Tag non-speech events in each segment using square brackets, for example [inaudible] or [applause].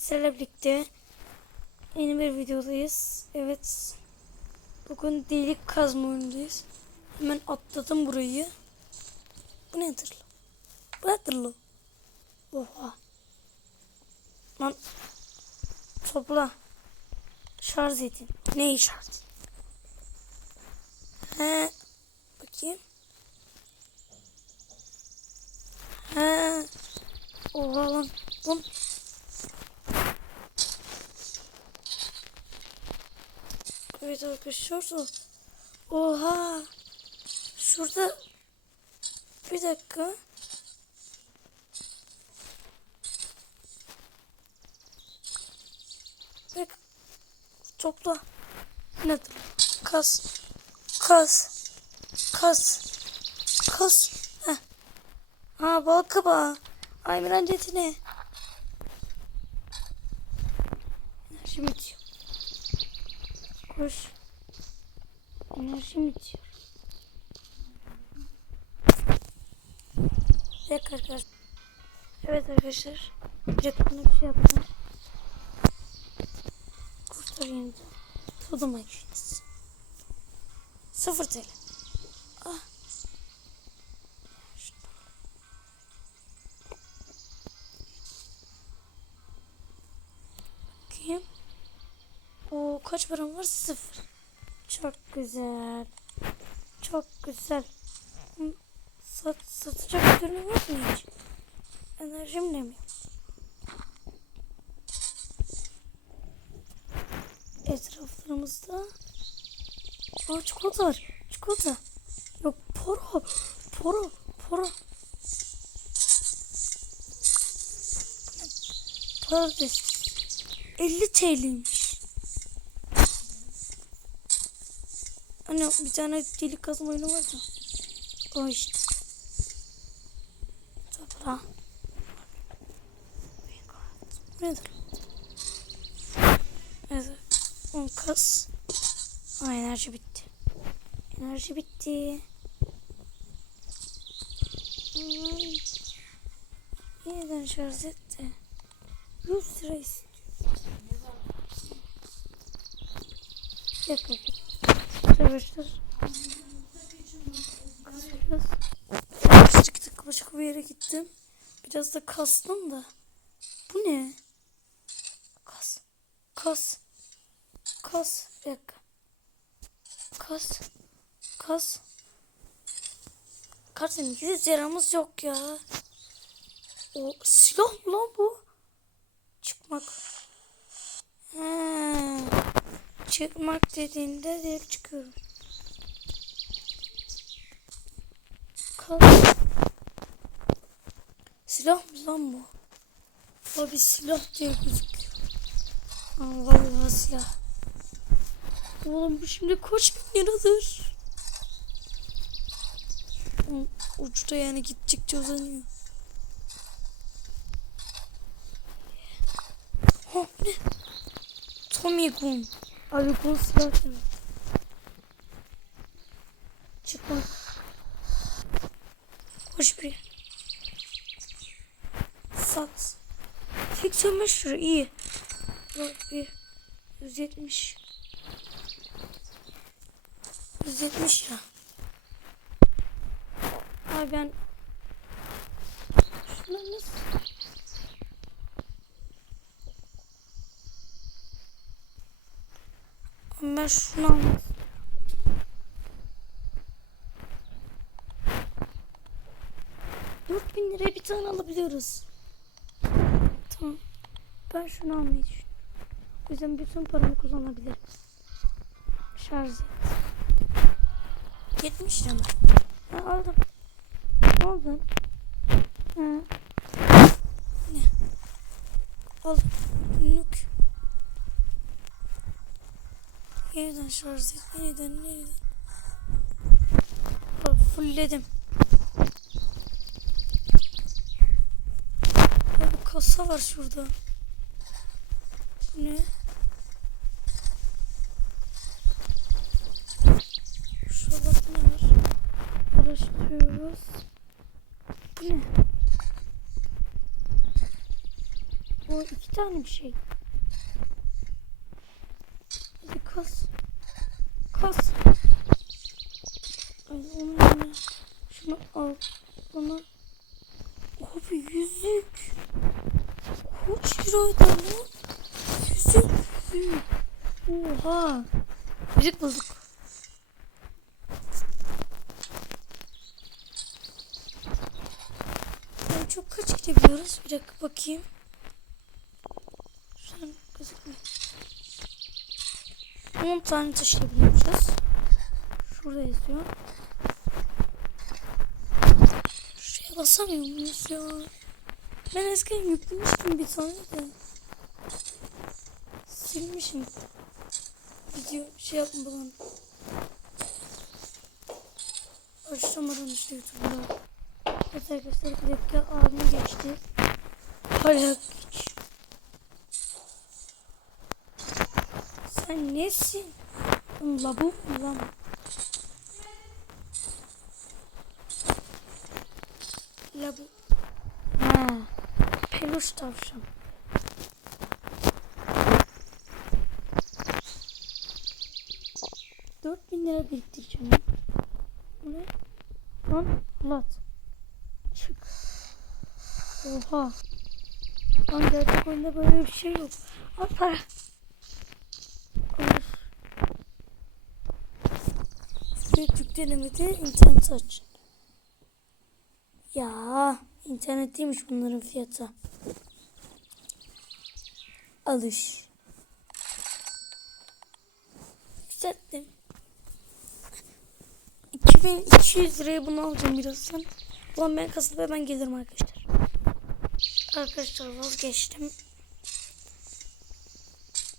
sizlerle birlikte yeni bir videodayız. Evet. Bugün delik kazma oyundayız. Hemen atladım burayı. Bu nedir lan? Bu nedir lan? Oha. Lan. Topla. Şarj edin. Neyi şarj edin? He. Bakayım. He. Oha lan. Lan. Evet arkadaşlar. Oha. Şurada. Bir dakika. Bak. Topla. Nedir? Kas. Kas. Kas. Kas. Heh. Ha bal kabağı. Ay müracaatine. Enerji bitiyor. Koş. Enerji bitiyor. Dakika arkadaşlar. Evet arkadaşlar. Yakında bir şey yapacağım. Kurtar yeniden. Foto makinesi. Sıfır TL. Kaç param var? Sıfır. Çok güzel. Çok güzel. Sat, satacak ürünüm yok mu hiç? Enerjim de mi? Etraflarımızda Aa çikolata var. Çikolata. Yok poro. Poro. Poro. Patates. 50 TL'ymiş. Hani bir tane delik kazma oyunu var da. O işte. Topla. Bu nedir? Evet. On kas. Aa, enerji bitti. Enerji bitti. Ay. Yeniden şarj et de. 100 lira istiyor. Dakika. Arkadaşlar. Biraz çıktık başka bir yere gittim. Biraz da kastım da. Bu ne? Kas. Kas. Kas. Bir dakika. Kas. Kas. Kardeşim yüz yaramız yok ya. O silah mı lan bu? Çıkmak. He. Çıkmak dediğinde direkt çıkıyorum. Kas. Silah mı lan bu? Abi silah diye gözüküyor. Aa, vallahi silah. Oğlum bu şimdi kaç bin liradır? Uçta yani gittikçe uzanıyor. Ha ne? Tommy Gun. Abi Gun silah. Çıkmak. Hoş bir. Sat. 85 lira iyi. Bir. 170. 170 lira. Ay ben şuna nasıl ben şunu almak Dört bin liraya bir tane alabiliyoruz. Tamam. Ben şunu almayı düşünüyorum. O yüzden bütün paramı kullanabilirim. Şarj et. 70 lira mı? Ha, aldım. Aldım. Ha. Ne? Aldım. Yeniden şarj et. Yeniden, yeniden. Bak, fullledim. Abi kasa var şurada. Bu Ne? Şurada ne var? Araştırıyoruz. Bu ne? O iki tane bir şey. Kas. Kas. Ay yerine şunu al. Bana. Abi yüzük. Kaç liraydı lan? Yüzük. Yüzük. Oha. Yüzük bulduk. En çok kaç gidebiliyoruz? Bir dakika bakayım. Şu an gözükmüyor. 10 tane taşıyabiliyormuşuz. Şurada yazıyor. Şuraya basamıyor muyuz ya? Ben eskiden yüklemiştim bir tane de. Silmişim. Video şey yapmadan. Başlamadan işte YouTube'da. Evet arkadaşlar bir dakika abime geçti. Hala Sen nesin? La bu lan? La. Ha. Peluş tavşan. Dört bin lira biriktireceğim. Bu ne? Lan lat. Çık. Oha. Lan gerçek oyunda böyle bir şey yok. Al para. Büyüklük denemede internet aç. Ya internetteymiş bunların fiyatı. Alış. Güzeldi. 2200 liraya bunu alacağım birazdan. Ulan ben kasada hemen gelirim arkadaşlar. Arkadaşlar vazgeçtim.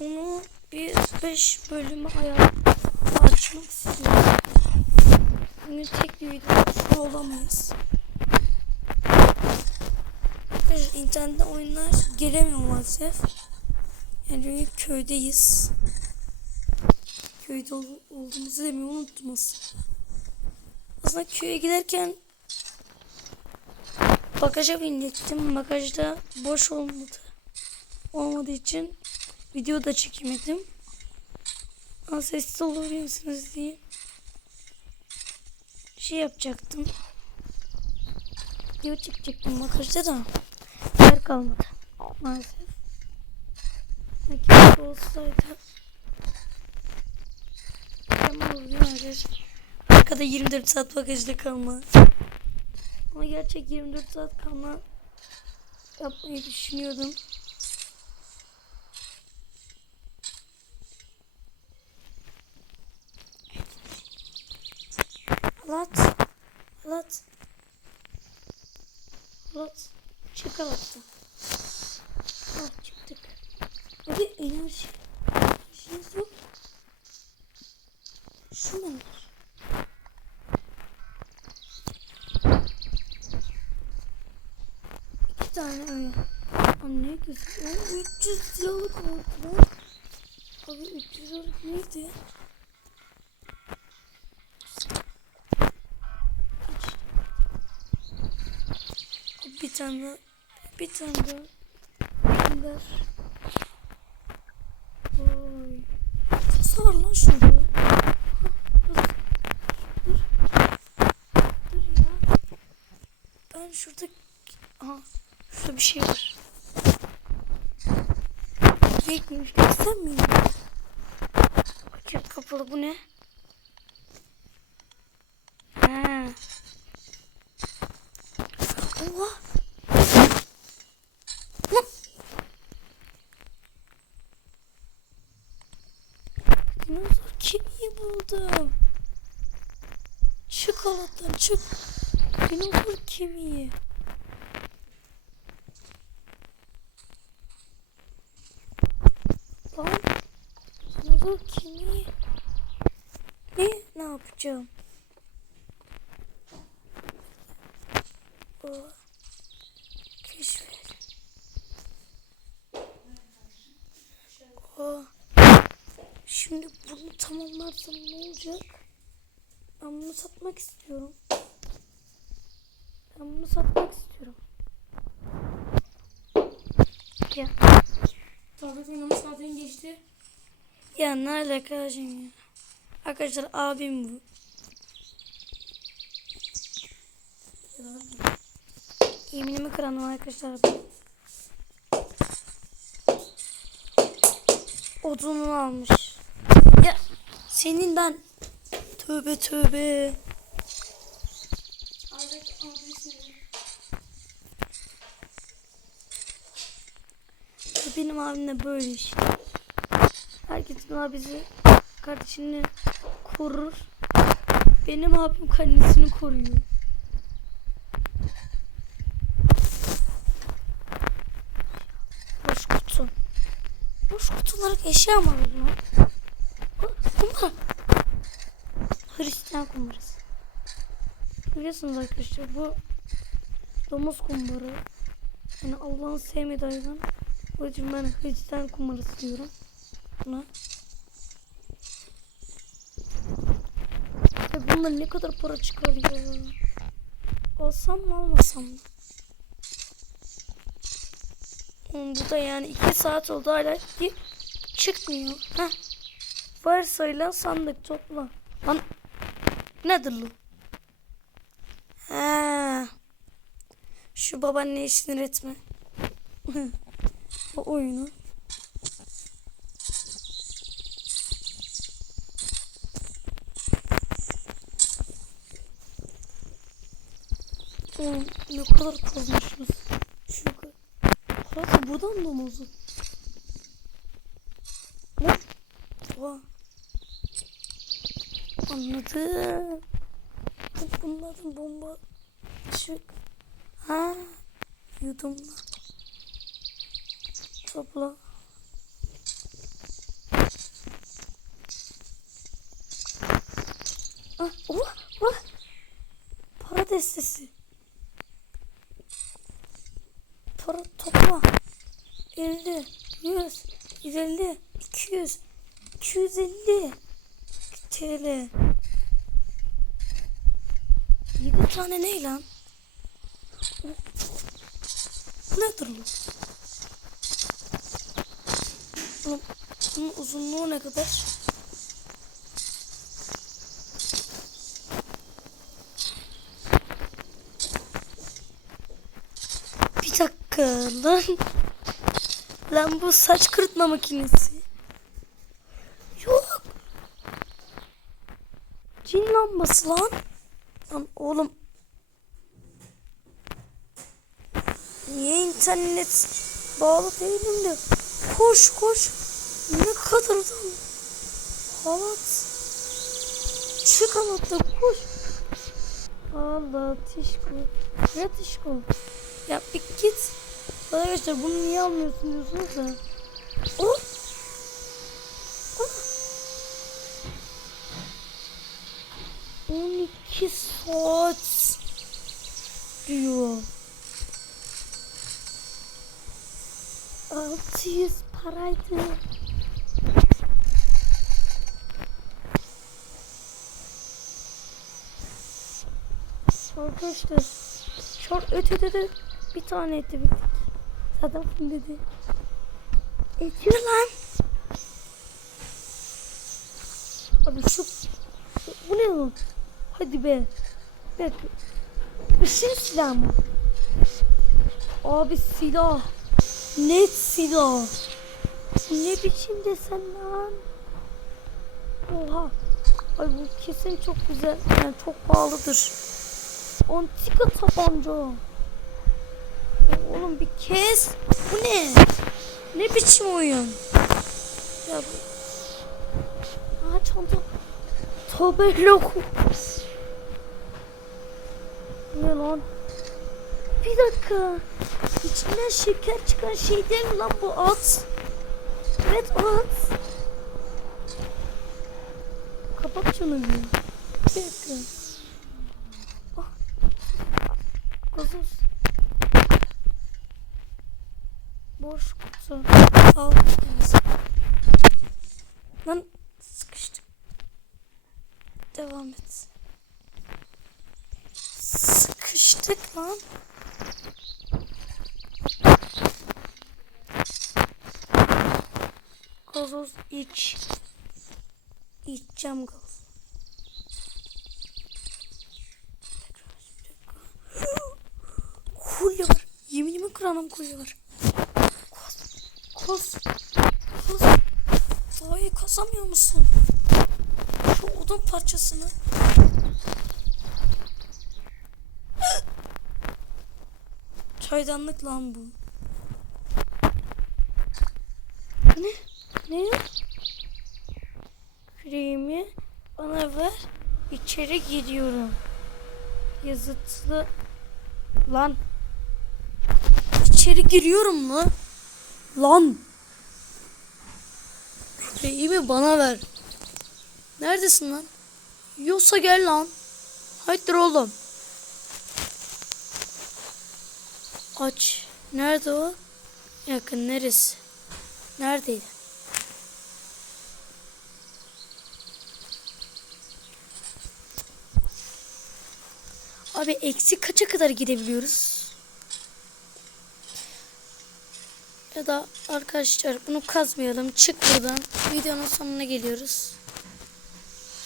Bunu bir 5 bölüme ayar açmak istiyorum. Bugün tek bir video olamayız. Arkadaşlar internette oyunlar gelemiyor maalesef. Yani çünkü köydeyiz. Köyde ol- olduğumuzu demeyi unuttum aslında. Aslında köye giderken bagaja binecektim. Bagajda boş olmadı. Olmadığı için video da çekemedim. Ama sessiz olur musunuz diye şey yapacaktım. Video çekecektim bagajda da yer kalmadı maalesef. Belki olsaydı Tamam oluyor arkadaşlar. Arkada 24 saat bagajda kalma. Ama gerçek 24 saat kalma yapmayı düşünüyordum. Halat. Halat. Halat. Çık halattan. Ah çıktık. Hadi enerji. Enerjiniz yok. Şu mu? İki tane öyle. Anne güzel. O 300 liralık oldu lan. Abi 300 liralık neydi? Abi Bir tane. Bir tane daha. Gönder. Oy. Kasa var lan şurada. Dur. Dur. Ya. Ben şurada... Aha. Şurada bir şey var. Beklemiş. Sen miyim? Açık kapalı. Bu ne? Ha. Allah. Lan. Dinozor kemiği buldum. Çık halattan çık. Dinozor kemiği. Lan. Dinozor kemiği. Ne? Ne yapacağım? O. Keşfet. O. Şimdi bunu tamamlarsam ne olacak? Ben bunu satmak istiyorum. Ben bunu satmak istiyorum. Ya. Tablet oynama saatin geçti. Ya ne alaka şimdi ya? Arkadaşlar abim bu. Yeminimi kıranım arkadaşlar. Odunu almış. Ya senin ben. Tövbe tövbe. Benim abim de böyle işte. Herkesin abisi kardeşini korur. Benim abim kardeşini koruyor. Boş kutu. Boş kutu olarak eşya mı alır lan? Aa, Kumbara. Hristiyan kumbarası. Biliyorsunuz arkadaşlar bu domuz kumbarı. Yani Allah'ın sevmediği hayvan. O yüzden ben Hristiyan kumbarası diyorum. Buna. Ya bunlar ne kadar para çıkarıyor. Alsam mı almasam mı? Oğlum bu da yani iki saat oldu hala ki çıkmıyor. Heh. Varsayılan sandık topla. Lan nedir bu? Ha. Şu babaanneyi sinir etme. [laughs] o oyunu. Oğlum ne kadar kazmışız. Şu kadar. Parası buradan da mı uzun? Ne? Oha. Anladım. Bunların bomba çık. Ha. Yudumla. Topla. Ah, oh, oh. Para destesi. Para topla. 50, 100, 150, 200, 250 TL. 7 tane ne lan? Nedir bu? Bunun, uzunluğu ne kadar? Bir dakika lan. Lan bu saç kırıtma makinesi. Yok. Cin lambası. Lan oğlum. Niye internet bağlı değilim de. Koş koş. Ne kadar da halat. Çık halatta koş. Allah tişko. Ne tişko? Ya bir git. Arkadaşlar bunu niye almıyorsun diyorsunuz da. Oh. 12 saat diyor. 600 paraydı. Arkadaşlar şort ötede bir tane eti bittik. Zaten bunu dedi. Etiyor lan. Abi şu bu ne lan? Hadi be. Bak. Işın silah mı? Abi silah. Net silah. Ne biçim desen lan? Oha. Ay bu kesin çok güzel. Yani çok pahalıdır. Antika tabanca. Oğlum bir kes. Bu ne? Ne biçim oyun? Ya bu... Aa çanta. Tövbe lokum. Ne lan? Bir dakika. İçinden şeker çıkan şey değil mi lan bu at? Evet at. Kapat şunu bir. Bir dakika. Ah. Gazoz. Boş kutu. Al. Lan sıkıştım. Devam et. Sıkıştık lan. Gazoz iç. İçeceğim gazoz. Kolye var. Yeminimi kıranım kolye var. Koz. Koz. Daha iyi kazamıyor musun? Şu odun parçasını. Çaydanlık lan. Bu ne? Kremi bana ver. İçeri gidiyorum. Yazıtlı. Lan. İçeri giriyorum mu? Lan. Kremi bana ver. Neredesin lan? Yoksa gel lan. Haydi oğlum. Aç. Nerede o? Yakın neresi? Neredeydi? Abi eksi kaça kadar gidebiliyoruz? Ya da arkadaşlar bunu kazmayalım. Çık buradan. Videonun sonuna geliyoruz.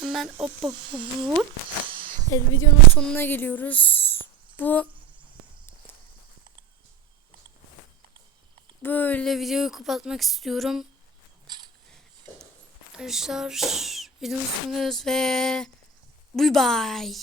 Hemen hop hop hop. Evet, videonun sonuna geliyoruz. Bu böyle videoyu kapatmak istiyorum. Arkadaşlar videonun sonundayız ve bye bye.